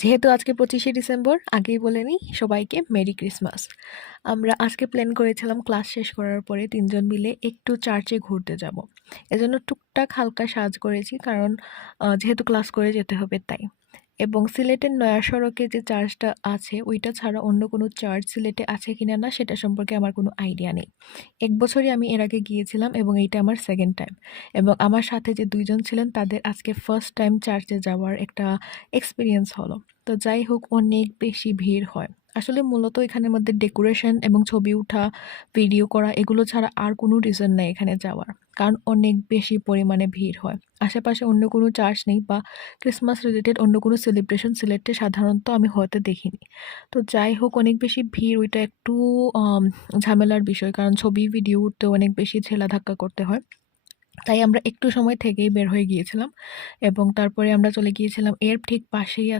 যেহেতু আজকে 25শে ডিসেম্বর, আগেই বলে নিই সবাইকে মেরি ক্রিসমাস। আমরা আজকে প্ল্যান করেছিলাম ক্লাস শেষ করার পরে ৩ জন মিলে একটু চার্চে ঘুরতে যাব। এজন্য টুকটাক হালকা সাজ করেছি কারণ যেহেতু ক্লাস করে যেতে হবে তাই। এবং সিলেটের নয়া সড়কে যে চার্চটা আছে ওইটা ছাড়া অন্য কোনো চার্চ সিলেটে আছে কিনা না সেটা সম্পর্কে আমার কোনো আইডিয়া নেই। ১ বছরই আমি এর আগে গিয়েছিলাম এবং এইটা আমার সেকেন্ড টাইম। এবং আমার সাথে যে ২ জন ছিলেন তাদের আজকে ফার্স্ট টাইম চার্চে যাওয়ার একটা এক্সপেরিয়েন্স হলো। তো যাই হোক অনেক বেশি ভিড় হয়। আসলে মূলত এখানের মধ্যে ডেকোরেশন এবং ছবি ওঠা, ভিডিও করা এগুলো ছাড়া আর কোনো রিজন নাই এখানে যাওয়ার। কারণ অনেক বেশি পরিমাণে ভিড় হয়। আশেপাশে অন্য কোনো চার্চ নেই বা ক্রিসমাস রিলেটেড অন্য কোনো সেলিব্রেশন সিলেটে সাধারণত আমি হতে দেখিনি। তো যাই হোক অনেক বেশি ভিড় ওইটা একটু ঝামেলার বিষয়। কারণ ছবি, ভিডিও উঠতেও অনেক বেশি ঠেলা-ধাক্কা করতে হয়। তাই আমরা একটু সময় থেকেই বের হয়ে গিয়েছিলাম এবং তারপরে আমরা চলে গিয়েছিলাম এর ঠিক পাশেই আছে